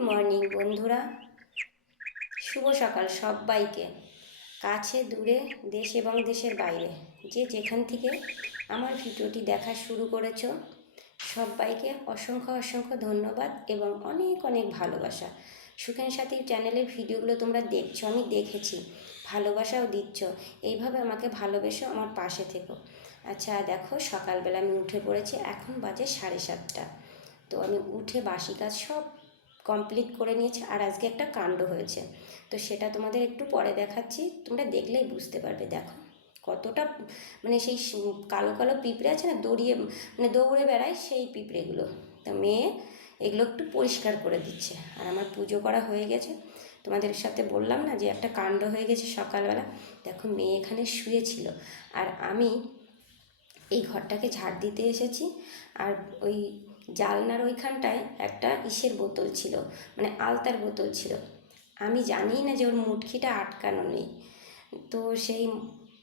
Morning বন্ধুরা। শুভ সকাল সবাইকে। কাছে, দূরে, দেশ এবং দেশের বাইরে। যে যেখান থেকে আমার ভিডিওটি দেখা শুরু করেছ, সবাইকে অসংখ্য অসংখ্য ধন্যবাদ এবং অনেক অনেক ভালোবাসা। সুখেন সাথী চ্যানেলের ভিডিওগুলো তোমরা দেখছ, আমি দেখেছি। ভালোবাসাও দিচ্ছ। এইভাবে আমাকে ভালোবেসো আমার পাশে থেকো। আচ্ছা দেখো, সকালবেলা আমি উঠে পড়েছি। এখন বাজে সাড়ে সাতটা। তো আমি উঠে বাসি কাজ সব কমপ্লিট করে নিয়েছে আর আজকে একটা কাণ্ড হয়েছে। তো সেটা তোমাদের একটু পরে দেখাচ্ছি। তোমরা দেখলেই বুঝতে পারবে, দেখো। কতটা মানে সেই কালো কালো পিঁপড়ে আছে না, দৌড়িয়ে মানে দৌড়ে বেড়ায় সেই পিঁপড়েগুলো। তা মেয়ে এগুলো একটু পরিষ্কার করে দিচ্ছে। আর আমার পুজো করা হয়ে গেছে। তোমাদের সাথে বললাম না যে একটা কাণ্ড হয়ে গেছে সকালবেলা। দেখো, মেয়ে এখানে শুয়েছিল। আর আমি এই ঘরটাকে ঝাড় দিতে এসেছি। আর ওই জালনার ওইখানটায় একটা ইসের বোতল ছিল মানে আলতার বোতল ছিল। আমি জানি না যে ওর মুটকিটা আটকানো নেই। তো সেই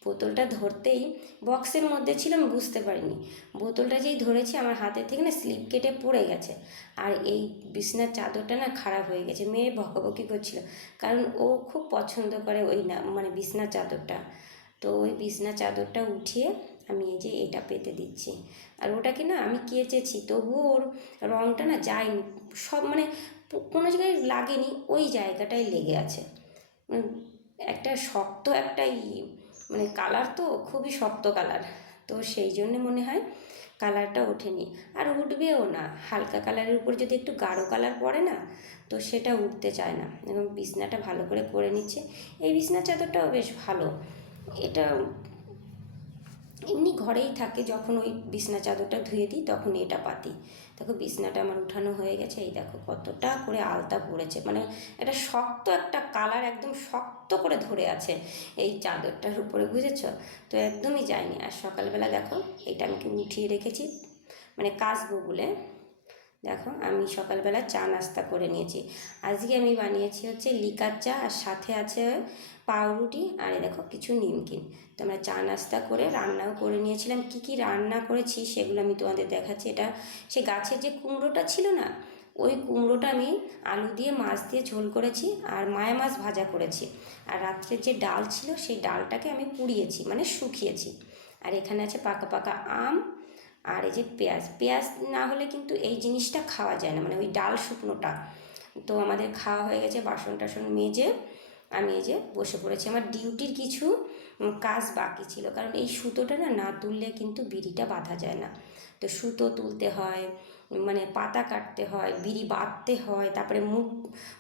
বোতলটা ধরতেই বক্সের মধ্যে ছিল, আমি বুঝতে পারিনি। বোতলটা যেই ধরেছি, আমার হাতের থেকে না স্লিপ কেটে পড়ে গেছে। আর এই বিছনার চাদরটা না খারাপ হয়ে গেছে, মেয়ে বকাবকি করছিল। কারণ ও খুব পছন্দ করে ওই না মানে বিছনার চাদরটা। তো ওই বিছনা চাদরটা উঠিয়ে আমি এই যে এটা পেতে দিচ্ছি। আর ওটাকে না আমি কেচেছি, তবুও ওর রঙটা না যায়নি। সব মানে কোনো জায়গায় লাগেনি, ওই জায়গাটায় লেগে আছে। একটা শক্ত একটা মানে কালার তো, খুবই শক্ত কালার। তো সেই জন্য মনে হয় কালারটা ওঠেনি। আর উঠবেও না, হালকা কালারের উপর যদি একটু গাঢ় কালার পড়ে না, তো সেটা উঠতে চায় না। এবং বিছনাটা ভালো করে করে নিচ্ছে। এই বিছনার চাদরটাও বেশ ভালো। এটা এমনি ঘরেই থাকে, যখন ওই বিছনা চাদরটা ধুয়ে দিই, তখন এটা পাতি। দেখো বিছনাটা আমার উঠানো হয়ে গেছে, এই দেখো কতটা করে আলতা পড়েছে। মানে এটা শক্ত একটা কালার একদম শক্ত করে ধরে আছে এই চাদরটার উপরে, বুঝেছ? তো একদমই যায়নি। আর সকালবেলা দেখো, এটা আমি উঠিয়ে রেখেছি? মানে কাচবো বলে। দেখো, আমি সকালবেলা চা নাস্তা করে নিয়েছি। আজকে আমি বানিয়েছি হচ্ছে লিকার চা, আর সাথে আছে পাউরুটি, আর দেখো কিছু নিমকিন। তো আমরা চা নাস্তা করে রান্নাও করে নিয়েছিলাম। কি কি রান্না করেছি সেগুলো আমি তোমাদের দেখাচ্ছি। এটা সে গাছের যে কুমড়োটা ছিল না, ওই কুমড়োটা আমি আলু দিয়ে, মাছ দিয়ে ঝোল করেছি, আর মায়া মাছ ভাজা করেছি। আর রাত্রে যে ডাল ছিল, সেই ডালটাকে আমি পুড়িয়েছি মানে শুকিয়েছি। আর এখানে আছে পাকা পাকা আম আর এই যে পেঁয়াজ পেঁয়াজ না হলে কিন্তু এই জিনিসটা খাওয়া যায় না। মানে ওই ডাল শুকনোটা। তো আমাদের খাওয়া হয়ে গেছে, বাসন টাসন মেজে আমি এই যে বসে পড়েছি। আমার ডিউটির কিছু কাজ বাকি ছিল, কারণ এই সুতোটা না না তুললে কিন্তু বিড়িটা বাঁধা যায় না। তো সুতো তুলতে হয় মানে পাতা কাটতে হয়, বিড়ি বাঁধতে হয়, তারপরে মুখ,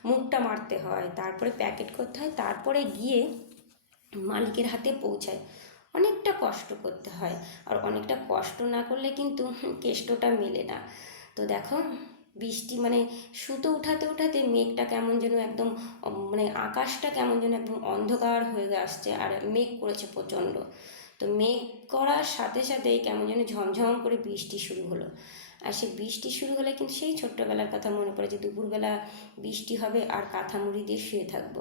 মুখটা মারতে হয়, তারপরে প্যাকেট করতে হয়, তারপরে গিয়ে মালিকের হাতে পৌঁছায়। অনেকটা কষ্ট করতে হয়। আর অনেকটা কষ্ট না করলে কিন্তু কেষ্টটা মেলে না। তো দেখো, বৃষ্টি মানে সুতো উঠাতে উঠাতে মেঘটা কেমন যেন একদম মানে আকাশটা কেমন যেন একদম অন্ধকার হয়ে আসছে আর মেঘ করেছে প্রচণ্ড। তো মেঘ করার সাথে সাথেই কেমন যেন ঝমঝম করে বৃষ্টি শুরু হলো। আর সে বৃষ্টি শুরু হলে কিন্তু সেই ছোট্টবেলার কথা মনে পড়ে যে দুপুরবেলা বৃষ্টি হবে আর কাঁথামুড়ি দিয়ে শুয়ে থাকব।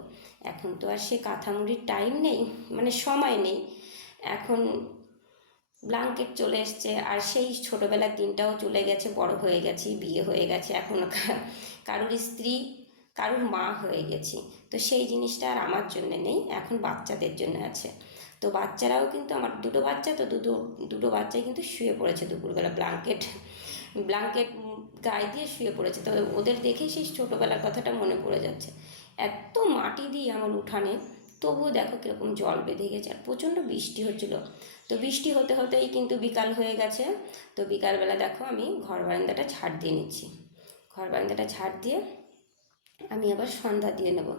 এখন তো আর সে কাঁথা মুড়ির টাইম নেই মানে সময় নেই। এখন ব্লাঙ্কেট চলে এসছে। আর সেই ছোটোবেলার দিনটাও চলে গেছে, বড় হয়ে গেছি, বিয়ে হয়ে গেছে, এখন কারোর স্ত্রী, কারোর মা হয়ে গেছি। তো সেই জিনিসটা আর আমার জন্য নেই, এখন বাচ্চাদের জন্য আছে। তো বাচ্চারাও কিন্তু আমার, দুটো বাচ্চা তো দুটো দুটো বাচ্চাই কিন্তু শুয়ে পড়েছে দুপুরবেলা ব্লাঙ্কেট ব্লাঙ্কেট গায়ে দিয়ে শুয়ে পড়েছে। তো ওদের দেখেই সেই ছোটোবেলার কথাটা মনে পড়ে যাচ্ছে। এত মাটি দিই আমার উঠানে তবুও দেখো কীরকম জল বেঁধে গেছে আর প্রচণ্ড বৃষ্টি হচ্ছিল। তো বৃষ্টি হতে হতেই কিন্তু বিকাল হয়ে গেছে। তো বিকালবেলা দেখো আমি ঘর বারান্দাটা ছাড় দিয়ে নিচ্ছি। ঘর বারান্দাটা ছাড় দিয়ে আমি আবার সন্ধ্যা দিয়ে নেব।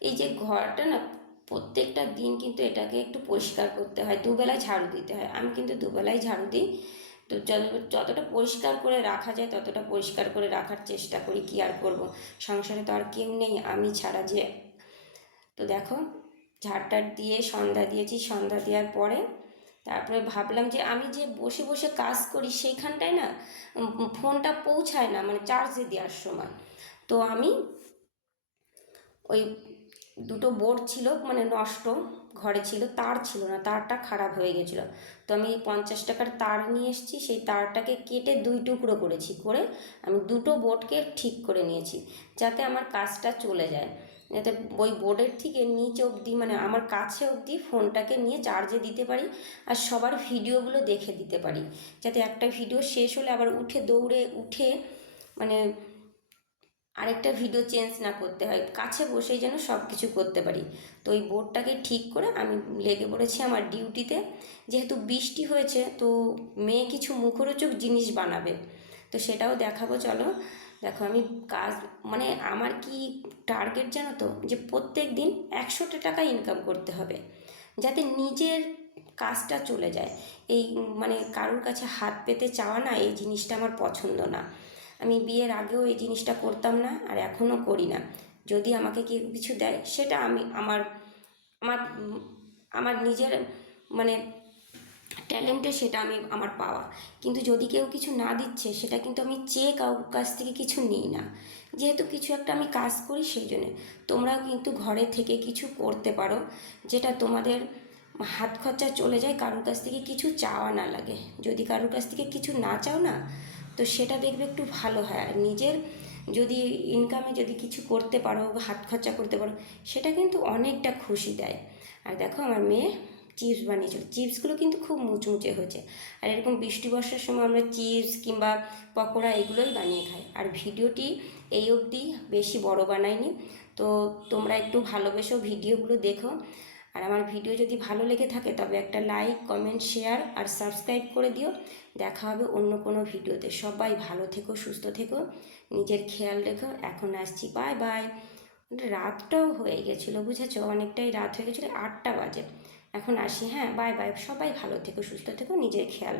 এই যে ঘরটা না, প্রত্যেকটা দিন কিন্তু এটাকে একটু পরিষ্কার করতে হয়, দুবেলায় ঝাড়ু দিতে হয়। আমি কিন্তু দুবেলায় ঝাড়ু দিই। তো যত- যতটা পরিষ্কার করে রাখা যায় ততটা পরিষ্কার করে রাখার চেষ্টা করি, কি আর করব? সংসারে তো আর কেউ নেই, আমি ছাড়া যে, তো দেখো ঝাড়টার দিয়ে সন্ধ্যা দিয়েছি, সন্ধ্যা দেওয়ার পরে তারপরে ভাবলাম যে আমি যে বসে বসে কাজ করি সেইখানটায় না ফোনটা পৌঁছায় না মানে চার্জে দেওয়ার সময়। তো আমি ওই দুটো বোর্ড ছিল মানে নষ্ট, ঘরে ছিল, তার ছিল না, তারটা খারাপ হয়ে গেছিল। তো আমি পঞ্চাশ টাকার তার নিয়ে এসেছি, সেই তারটাকে কেটে দুই টুকরো করেছি, করে আমি দুটো বোর্ডকে ঠিক করে নিয়েছি, যাতে আমার কাজটা চলে যায়। যাতে ওই বোর্ডের থেকে নিচ অবধি মানে আমার কাছে অবধি ফোনটাকে নিয়ে চার্জে দিতে পারি আর সবার ভিডিওগুলো দেখে দিতে পারি। যাতে একটা ভিডিও শেষ হলে আবার উঠে দৌড়ে উঠে মানে আরেকটা ভিডিও চেঞ্জ না করতে হয়। কাছে বসেই যেন সব কিছু করতে পারি। তো ওই বোর্ডটাকে ঠিক করে আমি লেগে পড়েছি আমার ডিউটিতে যেহেতু বৃষ্টি হয়েছে, তো মেয়ে কিছু মুখরোচক জিনিস বানাবে। তো সেটাও দেখাবো, চলো। দেখো আমি কাজ মানে আমার কি টার্গেট জানো তো? যে প্রত্যেক দিন একশোটা টাকা ইনকাম করতে হবে। যাতে নিজের কাজটা চলে যায়। এই মানে কারোর কাছে হাত পেতে চাওয়া না, এই জিনিসটা আমার পছন্দ না। আমি বিয়ের আগেও এই জিনিসটা করতাম না, আর এখনও করি না। যদি আমাকে কেউ কিছু দেয়, সেটা আমি, আমার আমার আমার নিজের মানে ট্যালেন্টে সেটা আমি, আমার পাওয়া। কিন্তু যদি কেউ কিছু না দিচ্ছে, সেটা কিন্তু আমি চেয়ে কারোর কাছ থেকে কিছু নিই না। যেহেতু কিছু একটা আমি কাজ করি সেই জন্যে। তোমরাও কিন্তু ঘরে থেকে কিছু করতে পারো, যেটা তোমাদের হাত খরচা চলে যায়, কারোর কাছ থেকে কিছু চাওয়া না লাগে। যদি কারোর কাছ থেকে কিছু না চাও না, তো সেটা দেখবে একটু ভালো হয়। আর নিজের যদি ইনকামে যদি কিছু করতে পারো, হাত খরচা করতে পারো, সেটা কিন্তু অনেকটা খুশি দেয়। আর দেখো, আমার মেয়ে চিপস বানিয়েছিল। চিপসগুলো কিন্তু খুব মুচমুচে হয়েছে। আর এরকম বৃষ্টি বর্ষার সময় আমরা চিপস কিংবা পকোড়া এগুলোই বানিয়ে খাই। আর ভিডিওটি এই অবধি বেশি বড় বানাইনি। তো তোমরা একটু ভালোবেসো ভিডিওগুলো দেখো। আর আমার ভিডিও যদি ভালো লেগে থাকে, তবে একটা লাইক, কমেন্ট, শেয়ার আর সাবস্ক্রাইব করে দিও। দেখা হবে অন্য কোনো ভিডিওতে। সবাই ভালো থেকো, সুস্থ থেকো, নিজের খেয়াল রেখো। এখন আসছি। Bye bye. রাতটাও হয়ে গেছিল, বুঝেছ? অনেকটাই রাত হয়ে গেছিল, আটটা বাজে। এখন আসি হ্যাঁ? বাই বাই সবাই ভালো থেকো সুস্থ থেকো নিজের খেয়াল